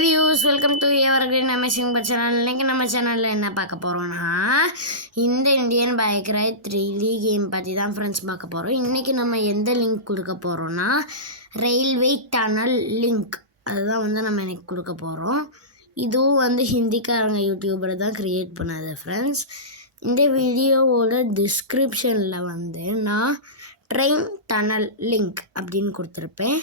Views welcome to evergreen amazing channel. இன்றைக்கி நம்ம சேனலில் என்ன பார்க்க போகிறோன்னா இந்த Indian bike ride 3D game பற்றி தான் ஃப்ரெண்ட்ஸ் பார்க்க போகிறோம். இன்றைக்கி நம்ம எந்த லிங்க் கொடுக்க போகிறோன்னா ரயில்வே டனல் லிங்க் அதுதான் நம்ம இன்றைக்கி கொடுக்க போகிறோம். இதுவும் ஹிந்திக்காரங்க யூடியூபர் தான் க்ரியேட் பண்ணாது ஃப்ரெண்ட்ஸ். இந்த வீடியோவோட டிஸ்கிரிப்ஷனில் நான் ட்ரெயின் டனல் லிங்க் அப்படின்னு கொடுத்துருப்பேன்.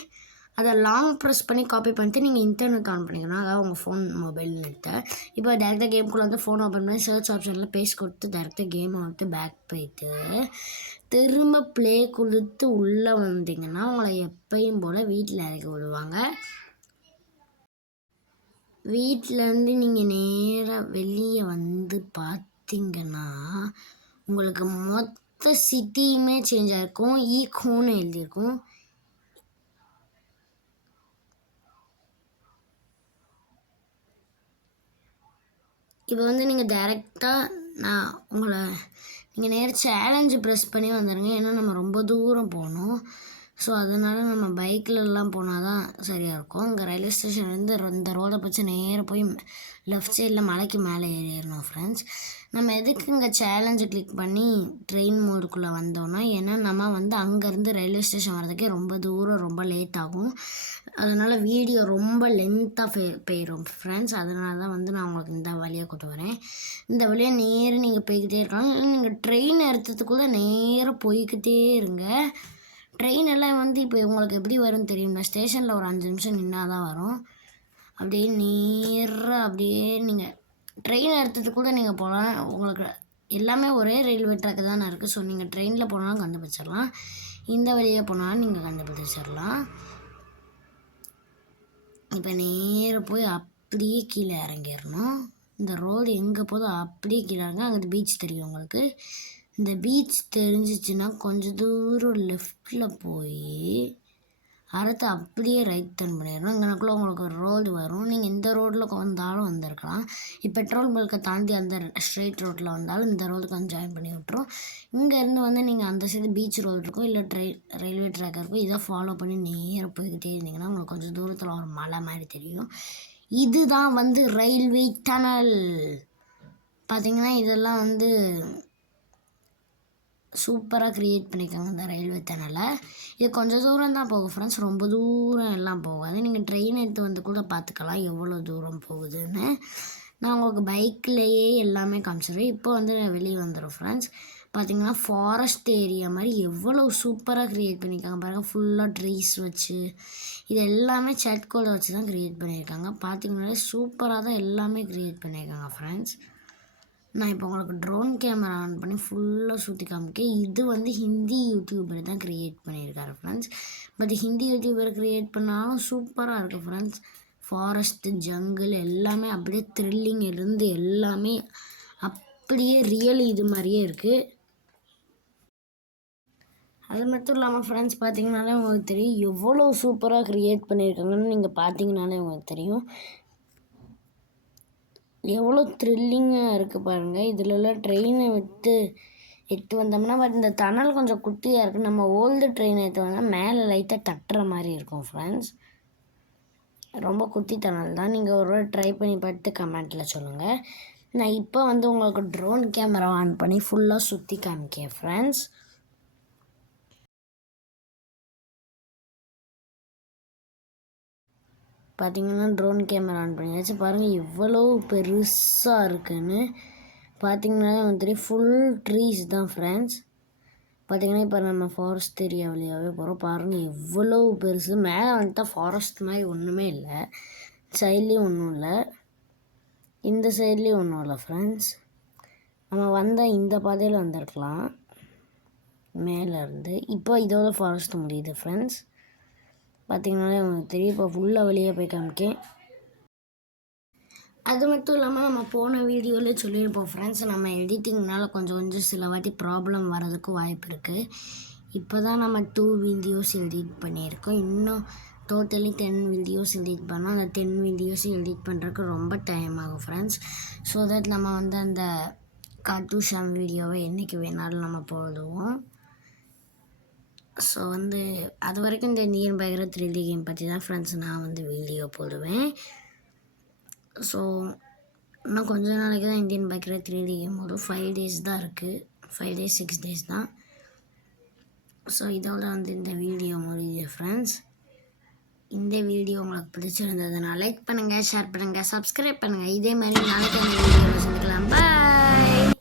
அதை லாங் ப்ரெஸ் பண்ணி காப்பி பண்ணிட்டு நீங்கள் இன்டர்நெட் ஆன் பண்ணிக்கணும், அதாவது உங்கள் ஃபோன் மொபைல் நெட்டை. இப்போ டேரெக்டாக கேம்குள்ளே ஃபோன் ஓப்பன் பண்ணி சர்ச் ஆப்ஷனில் பேஸ் கொடுத்து டேரெக்டாக கேமை பேக் போயிட்டு திரும்ப ப்ளே கொடுத்து உள்ளே வந்தீங்கன்னா உங்களை எப்பயும் போல் வீட்டில் இறக்கி விடுவாங்க. வீட்டிலேருந்து நீங்கள் நேராக வெளியே பார்த்தீங்கன்னா உங்களுக்கு மொத்த சிட்டியுமே சேஞ்ச் ஆகிருக்கும். ஈகோன்னு எழுதியிருக்கும். இப்போ நீங்கள் டைரெக்டாக நீங்கள் நேராக சேலஞ்சு ப்ரெஸ் பண்ணி வந்துடுங்க. ஏன்னா நம்ம ரொம்ப தூரம் போகணும். ஸோ அதனால் நம்ம பைக்கிலலாம் போனால் தான் சரியாக இருக்கும். இங்கே ரயில்வே ஸ்டேஷன்லேருந்து இந்த ரோடை பற்றி நேராக போய் லெஃப்ட் சைடில் மலைக்கு மேலே ஏறிடணும் ஃப்ரெண்ட்ஸ். நம்ம எதுக்கு இங்கே சேலஞ்சு கிளிக் பண்ணி ட்ரெயின் மோடுக்குள்ளே வந்தோன்னா, ஏன்னா நம்ம அங்கேருந்து ரயில்வே ஸ்டேஷன் வரதுக்கே ரொம்ப தூரம், ரொம்ப லேட் ஆகும். அதனால் வீடியோ ரொம்ப லென்த்தாக போயிடும் ஃப்ரெண்ட்ஸ். அதனால தான் நான் உங்களுக்கு இந்த வழியாக கூட்டு வரேன். இந்த வழியாக நேராக நீங்கள் போய்கிட்டே இருக்கலாம். இல்லை நீங்கள் ட்ரெயின் எடுத்ததுக்குள்ளே நேராக போய்கிட்டே இருங்க. ட்ரெயின் எல்லாம் இப்போ உங்களுக்கு எப்படி வரும்னு தெரியுமா? ஸ்டேஷனில் ஒரு 5 நிமிஷம் நின்னா தான் வரும். அப்படியே நேராக அப்படியே நீங்கள் ட்ரெயின் எடுத்ததுக்குள்ளே நீங்கள் போகலாம். உங்களுக்கு எல்லாமே ஒரே ரயில்வே ட்ராக்கு தானே இருக்குது. ஸோ நீங்கள் ட்ரெயினில் போனாலும் கண்டுபிடிச்சிடலாம், இந்த வழியாக போனாலும் நீங்கள் கண்டுபிடிச்சிடலாம். இப்போ நேராக போய் அப்படியே கீழே இறங்கிடணும். இந்த ரோடு எங்கே போதோ அப்படியே கீழே இறங்க. அங்கே பீச் தெரியும் உங்களுக்கு. இந்த பீச் தெரிஞ்சிச்சுன்னா கொஞ்சம் தூரம் லெஃப்டில் போய் அடுத்து அப்படியே ரைட் டர்ன் பண்ணிடணும். இங்கனக்குள்ளே உங்களுக்கு ஒரு ரோடு வரும். நீங்கள் இந்த ரோட்டில் வந்தாலும் வந்திருக்கலாம். இப்போ பெட்ரோல் பல்கை தாண்டி அந்த ஸ்ட்ரெயிட் ரோட்டில் வந்தாலும் இந்த ரோடுக்கு ஜாயின் பண்ணி விட்டுரும். இங்கேருந்து நீங்கள் அந்த சைடு பீச் ரோடு இருக்கும், இல்லை ரயில்வே ட்ராக் இருக்கும். இதை ஃபாலோ பண்ணி நேராக போய்கிட்டே இருந்தீங்கன்னா உங்களுக்கு கொஞ்சம் தூரத்தில் ஒரு மலை மாதிரி தெரியும். இதுதான் ரயில்வே டனல். பார்த்திங்கன்னா இதெல்லாம் சூப்பராக க்ரியேட் பண்ணியிருக்காங்க இந்த ரயில்வே டனலை. இது கொஞ்சம் தூரம் தான் போகும் ஃப்ரெண்ட்ஸ், ரொம்ப தூரம் எல்லாம் போகாது. நீங்கள் ட்ரெயின் எடுத்து கூட பார்த்துக்கலாம் எவ்வளோ தூரம் போகுதுன்னு. நான் உங்களுக்கு பைக்லேயே எல்லாமே காமிச்சிடுறேன். இப்போ வெளியே வந்துடும் ஃப்ரெண்ட்ஸ். பார்த்திங்கன்னா ஃபாரஸ்ட் ஏரியா மாதிரி எவ்வளோ சூப்பராக க்ரியேட் பண்ணியிருக்காங்க பாருங்கள். ஃபுல்லாக ட்ரீஸ் வச்சு இது எல்லாமே சட்கோலை வச்சு தான் க்ரியேட் பண்ணியிருக்காங்க. பார்த்திங்கனாலே சூப்பராக தான் எல்லாமே க்ரியேட் பண்ணியிருக்காங்க ஃப்ரெண்ட்ஸ். நான் இப்போ உங்களுக்கு ட்ரோன் கேமரா ஆன் பண்ணி ஃபுல்லாக சுற்றி காமிக்கேன். இது ஹிந்தி யூடியூபர் தான் க்ரியேட் பண்ணியிருக்காரு friends. But Hindi YouTuber create பண்ணாலும் சூப்பராக இருக்குது ஃப்ரெண்ட்ஸ். ஃபாரஸ்ட்டு, ஜங்கிள் எல்லாமே அப்படியே த்ரில்லிங் இருந்து எல்லாமே அப்படியே ரியல் இது மாதிரியே இருக்குது. அது மட்டும் இல்லாமல் ஃப்ரெண்ட்ஸ் பார்த்திங்கனாலே உங்களுக்கு தெரியும் எவ்வளோ சூப்பராக க்ரியேட் பண்ணியிருக்காங்கன்னு. நீங்கள் பார்த்தீங்கனாலே உங்களுக்கு தெரியும் எவ்வளோ த்ரில்லிங்காக இருக்குது பாருங்கள். இதிலெல்லாம் ட்ரெயினை எட்டு வந்தோம்னா பட் இந்த டனல் கொஞ்சம் குட்டியாக இருக்குது. நம்ம ஓல்டு ட்ரெயின் எடுத்து வந்தால் மேலே லைட்டாக தட்டுற மாதிரி இருக்கும் ஃப்ரெண்ட்ஸ். ரொம்ப குட்டி டனல் தான். நீங்கள் ஒரு ட்ரை பண்ணி பார்த்து கமெண்ட்டில் சொல்லுங்கள். நான் இப்போ உங்களுக்கு ட்ரோன் கேமரா ஆன் பண்ணி ஃபுல்லாக சுற்றி காமிக்கேன் ஃப்ரெண்ட்ஸ். பார்த்திங்கன்னா ட்ரோன் கேமரா ஆன் பண்ணியாச்சு. பாருங்கள் எவ்வளோ பெருசாக இருக்குதுன்னு. பார்த்திங்கனாலே தெரியும் ஃபுல் ட்ரீஸ் தான் ஃப்ரெண்ட்ஸ். பார்த்திங்கன்னா இப்போ நம்ம ஃபாரஸ்ட் ஏரியா வழியாகவே போகிறோம். பாருங்கள் எவ்வளோ பெருசு. மேலே ஃபாரஸ்ட் மாதிரி ஒன்றுமே இல்லை. சைட்லேயும் ஒன்றும் இல்லை, இந்த சைட்லேயும் ஒன்றும் இல்லை ஃப்ரெண்ட்ஸ். நம்ம இந்த பாதையில் வந்திருக்கலாம் மேலேருந்து. இப்போ இதோட ஃபாரஸ்ட் முடியுது ஃப்ரெண்ட்ஸ். பார்த்திங்கனாலே உங்களுக்கு தெரியும். இப்போ ஃபுல்லாக வெளியே போய் காமிக்கேன். அது மட்டும் இல்லாமல் நம்ம போன வீடியோவில் சொல்லியிருப்போம் ஃப்ரெண்ட்ஸ், நம்ம எடிட்டிங்னால கொஞ்சம் சில வாட்டி ப்ராப்ளம் வரதுக்கும் வாய்ப்பு இருக்குது. இப்போ தான் நம்ம 2 வீடியோஸ் எடிட் பண்ணியிருக்கோம். இன்னும் டோட்டலி 10 வீடியோஸ் எடிட் பண்ணோம். அந்த 10 வீடியோஸ் எடிட் பண்ணுறதுக்கு ரொம்ப டைம் ஆகும் ஃப்ரெண்ட்ஸ். ஸோ தட் நம்ம அந்த கார்ட்டூன் வீடியோவை என்றைக்கு வேணாலும் நம்ம போடுவோம். ஸோ அது வரைக்கும் இந்த Indian bike ride 3D game பற்றி தான் ஃப்ரெண்ட்ஸ் நான் வீடியோ போடுவேன். ஸோ இன்னும் கொஞ்ச நாளைக்கு தான் Indian bike race 3D game வரும். 5 டேஸ் தான் இருக்குது, 5 டேஸ் 6 டேஸ் தான். ஸோ இதோட வந்து இந்த வீடியோ முடியுது ஃப்ரெண்ட்ஸ். இந்த வீடியோ உங்களுக்கு பிடிச்சிருந்ததுன்னா லைக் பண்ணுங்கள், ஷேர் பண்ணுங்கள், சப்ஸ்கிரைப் பண்ணுங்கள். இதே மாதிரி நாளைக்கு அந்த வீடியோவில் சந்திக்கலாம். பாய்.